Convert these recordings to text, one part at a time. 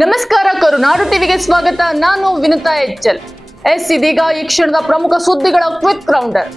ನಮಸ್ಕಾರ ಕರುನಾಡು ಟಿವಿಗೆ ಸ್ವಾಗತ. ನಾನು ವಿನುತಾ ಎಚ್ಎಲ್. ಇದೀಗ ಈ ಕ್ಷಣದ ಪ್ರಮುಖ ಸುದ್ದಿಗಳ ಕ್ವಿಕ್ ರೌಂಡರ್.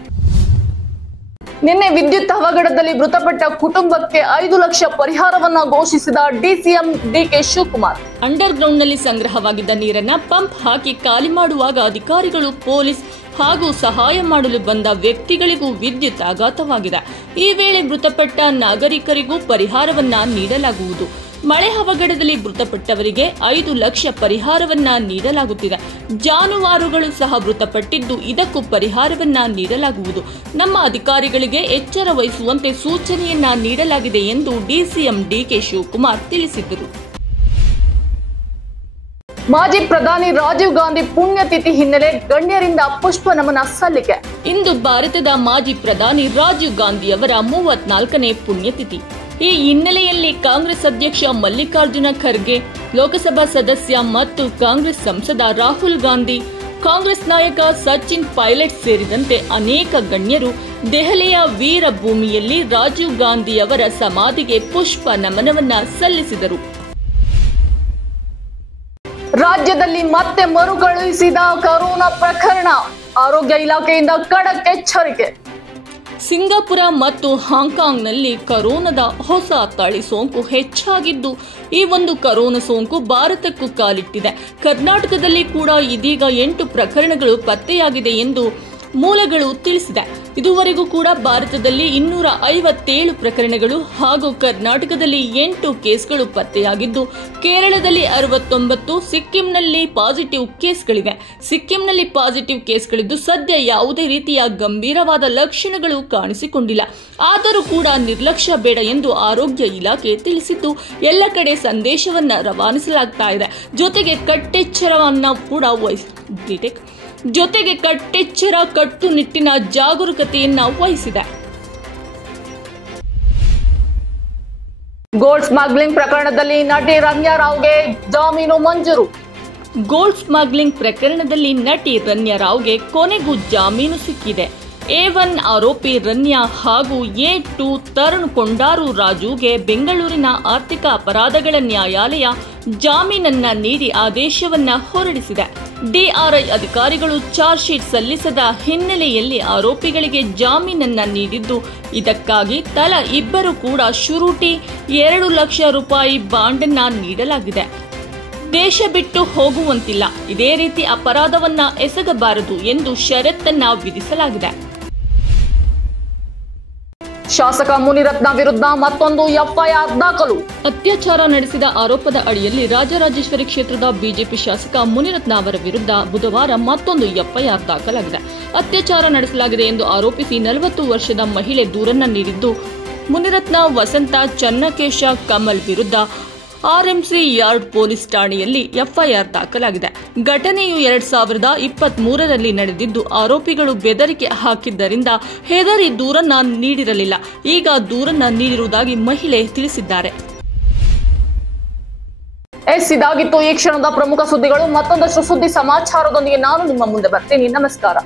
ನಿನ್ನೆ ವಿದ್ಯುತ್ ಅವಘಡದಲ್ಲಿ ಮೃತಪಟ್ಟ ಕುಟುಂಬಕ್ಕೆ 5 ಲಕ್ಷ ಪರಿಹಾರವನ್ನ ಘೋಷಿಸಿದ DCM DK Shivakumar. Underground ನಲ್ಲಿ ಸಂಗ್ರಹವಾಗಿದ್ದ ನೀರನ್ನ ಪಂಪ್ ಹಾಕಿ ಖಾಲಿ ಮಾಡುವಾಗ ಅಧಿಕಾರಿಗಳು, ಪೊಲೀಸ್ ಹಾಗೂ ಸಹಾಯ ಮಾಡಲು ಬಂದ ವ್ಯಕ್ತಿಗಳಿಗೂ ವಿದ್ಯುತ್ ಆಘಾತವಾಗಿದೆ. ಈ ವೇಳೆ ಮೃತಪಟ್ಟ ನಾಗರಿಕರಿಗೂ ಪರಿಹಾರವನ್ನ ನೀಡಲಾಗುವುದು. ಮಳೆ ಅವಘಡದಲ್ಲಿ ಮೃತಪಟ್ಟವರಿಗೆ 5 ಲಕ್ಷ ಪರಿಹಾರವನ್ನ ನೀಡಲಾಗುತ್ತಿದೆ. ಜಾನುವಾರುಗಳು ಸಹ ಮೃತಪಟ್ಟಿದ್ದು, ಇದಕ್ಕೂ ಪರಿಹಾರವನ್ನ ನೀಡಲಾಗುವುದು. ನಮ್ಮ ಅಧಿಕಾರಿಗಳಿಗೆ ಎಚ್ಚರ ವಹಿಸುವಂತೆ ಸೂಚನೆಯನ್ನ ನೀಡಲಾಗಿದೆ ಎಂದು ಡಿಸಿಎಂ ಡಿಕೆ ಶಿವಕುಮಾರ್ ತಿಳಿಸಿದರು. ಮಾಜಿ ಪ್ರಧಾನಿ ರಾಜೀವ್ ಗಾಂಧಿ ಪುಣ್ಯತಿಥಿ ಹಿನ್ನೆಲೆ ಗಣ್ಯರಿಂದ ಪುಷ್ಪ ನಮನ ಸಲ್ಲಿಕೆ. ಇಂದು ಭಾರತದ ಮಾಜಿ ಪ್ರಧಾನಿ ರಾಜೀವ್ ಗಾಂಧಿ ಅವರ 34ನೇ ಪುಣ್ಯತಿಥಿ. ಈ ಹಿನ್ನೆಲೆಯಲ್ಲಿ ಕಾಂಗ್ರೆಸ್ ಅಧ್ಯಕ್ಷ ಮಲ್ಲಿಕಾರ್ಜುನ ಖರ್ಗೆ, ಲೋಕಸಭಾ ಸದಸ್ಯ ಮತ್ತು ಕಾಂಗ್ರೆಸ್ ಸಂಸದ ರಾಹುಲ್ ಗಾಂಧಿ, ಕಾಂಗ್ರೆಸ್ ನಾಯಕ ಸಚಿನ್ ಪೈಲಟ್ ಸೇರಿದಂತೆ ಅನೇಕ ಗಣ್ಯರು ದೆಹಲಿಯ ವೀರಭೂಮಿಯಲ್ಲಿ ರಾಜೀವ್ ಗಾಂಧಿ ಅವರ ಸಮಾಧಿಗೆ ಪುಷ್ಪ ನಮನವನ್ನ ಸಲ್ಲಿಸಿದರು. ರಾಜ್ಯದಲ್ಲಿ ಮತ್ತೆ ಮರುಕಳುಹಿಸಿದ ಕೊರೋನಾ ಪ್ರಕರಣ, ಆರೋಗ್ಯ ಇಲಾಖೆಯಿಂದ ಖಡಕ್ ಎಚ್ಚರಿಕೆ. ಸಿಂಗಾಪುರ ಮತ್ತು ಹಾಂಗ್ಕಾಂಗ್ನಲ್ಲಿ ಕೊರೋನಾದ ಹೊಸ ತಳಿ ಸೋಂಕು ಹೆಚ್ಚಾಗಿದ್ದು, ಈ ಒಂದು ಕೊರೋನಾ ಸೋಂಕು ಭಾರತಕ್ಕೂ ಕಾಲಿಟ್ಟಿದೆ. ಕರ್ನಾಟಕದಲ್ಲಿ ಕೂಡ ಇದೀಗ 8 ಪ್ರಕರಣಗಳು ಪತ್ತೆಯಾಗಿದೆ ಎಂದು ಮೂಲಗಳು ತಿಳಿಸಿದೆ. ಇದುವರೆಗೂ ಕೂಡ ಭಾರತದಲ್ಲಿ 257 ಪ್ರಕರಣಗಳು ಹಾಗೂ ಕರ್ನಾಟಕದಲ್ಲಿ 8 ಕೇಸ್ಗಳು ಪತ್ತೆಯಾಗಿದ್ದು, ಕೇರಳದಲ್ಲಿ 69, ಸಿಕ್ಕಿಂನಲ್ಲಿ ಪಾಸಿಟಿವ್ ಕೇಸ್ಗಳಿವೆ. ಸಿಕ್ಕಿಂನಲ್ಲಿ ಪಾಸಿಟಿವ್ ಕೇಸ್ಗಳಿದ್ದು, ಸದ್ಯ ಯಾವುದೇ ರೀತಿಯ ಗಂಭೀರವಾದ ಲಕ್ಷಣಗಳು ಕಾಣಿಸಿಕೊಂಡಿಲ್ಲ. ಆದರೂ ಕೂಡ ನಿರ್ಲಕ್ಷ್ಯ ಬೇಡ ಎಂದು ಆರೋಗ್ಯ ಇಲಾಖೆ ತಿಳಿಸಿದ್ದು, ಎಲ್ಲ ಕಡೆ ಸಂದೇಶವನ್ನ ರವಾನಿಸಲಾಗ್ತಾ ಇದೆ. ಜೊತೆಗೆ ಕಟ್ಟುನಿಟ್ಟಿನ ಜಾಗರೂಕತೆಯನ್ನ ವಹಿಸಿದೆ. ಗೋಲ್ಡ್ ಸ್ಮಗ್ಲಿಂಗ್ ಪ್ರಕರಣದಲ್ಲಿ ನಟಿ ರಮ್ಯಾ ರಾವ್ಗೆ ಜಾಮೀನು ಮಂಜೂರು. ಗೋಲ್ಡ್ ಸ್ಮಗ್ಲಿಂಗ್ ಪ್ರಕರಣದಲ್ಲಿ ನಟಿ ರಮ್ಯಾ ರಾವ್ಗೆ ಕೊನೆಗೂ ಜಾಮೀನು ಸಿಕ್ಕಿದೆ. A1 ಆರೋಪಿ ರಮ್ಯಾ ಹಾಗೂ A2 ತರುಣ್ ಕೊಂಡಾರು ರಾಜುಗೆ ಬೆಂಗಳೂರಿನ ಆರ್ಥಿಕ ಅಪರಾಧಗಳ ನ್ಯಾಯಾಲಯ ಜಾಮೀನನ್ನ ನೀಡಿ ಆದೇಶವನ್ನ ಹೊರಡಿಸಿದೆ. ಡಿಆರ್ಐ ಅಧಿಕಾರಿಗಳು ಚಾರ್ಜ್ ಶೀಟ್ ಸಲ್ಲಿಸದ ಹಿನ್ನೆಲೆಯಲ್ಲಿ ಆರೋಪಿಗಳಿಗೆ ಜಾಮೀನನ್ನ ನೀಡಿದ್ದು, ಇದಕ್ಕಾಗಿ ತಲಾ ಇಬ್ಬರು ಕೂಡ ಶೂರಿಟಿ 2 ಲಕ್ಷ ರೂಪಾಯಿ ಬಾಂಡನ್ನ ನೀಡಲಾಗಿದೆ. ದೇಶ ಬಿಟ್ಟು ಹೋಗುವಂತಿಲ್ಲ, ಇದೇ ರೀತಿ ಅಪರಾಧವನ್ನ ಎಸಗಬಾರದು ಎಂದು ಷರತ್ತನ್ನ ವಿಧಿಸಲಾಗಿದೆ. ಶಾಸಕ ಮುನಿರತ್ನ ವಿರುದ್ಧ ಮತ್ತೊಂದು ಎಫ್ಐಆರ್ ದಾಖಲು. ಅತ್ಯಾಚಾರ ನಡೆಸಿದ ಆರೋಪದ ಅಡಿಯಲ್ಲಿ ರಾಜರಾಜೇಶ್ವರಿ ಕ್ಷೇತ್ರದ ಬಿಜೆಪಿ ಶಾಸಕ ಮುನಿರತ್ನ ಅವರ ವಿರುದ್ಧ ಬುಧವಾರ ಮತ್ತೊಂದು ಎಫ್ಐಆರ್ ದಾಖಲಾಗಿದೆ. ಅತ್ಯಾಚಾರ ನಡೆಸಲಾಗಿದೆ ಎಂದು ಆರೋಪಿಸಿ 40 ವರ್ಷದ ಮಹಿಳೆ ದೂರನ್ನ ನೀಡಿದ್ದು, ಮುನಿರತ್ನ ವಸಂತ ಚನ್ನಕೇಶ ಕಮಲ್ ವಿರುದ್ಧ ಆರ್ಎಂಸಿ ಯಾರ್ಡ್ ಪೊಲೀಸ್ ಠಾಣೆಯಲ್ಲಿ ಎಫ್ಐಆರ್ ದಾಖಲಾಗಿದೆ. ಘಟನೆಯು 2023ರಲ್ಲಿ ನಡೆದಿದ್ದು, ಆರೋಪಿಗಳು ಬೆದರಿಕೆ ಹಾಕಿದ್ದರಿಂದ ಹೆದರಿ ದೂರನ್ನ ನೀಡಿರಲಿಲ್ಲ. ಈಗ ದೂರನ್ನ ನೀಡಿರುವುದಾಗಿ ಮಹಿಳೆ ತಿಳಿಸಿದ್ದಾರೆ. ಇದಾಗಿತ್ತು ಈ ಕ್ಷಣದ ಪ್ರಮುಖ ಸುದ್ದಿಗಳು. ಮತ್ತೊಂದಷ್ಟು ಸುದ್ದಿ ಸಮಾಚಾರದೊಂದಿಗೆ ನಾನು ನಿಮ್ಮ ಮುಂದೆ ಬರ್ತೀನಿ. ನಮಸ್ಕಾರ.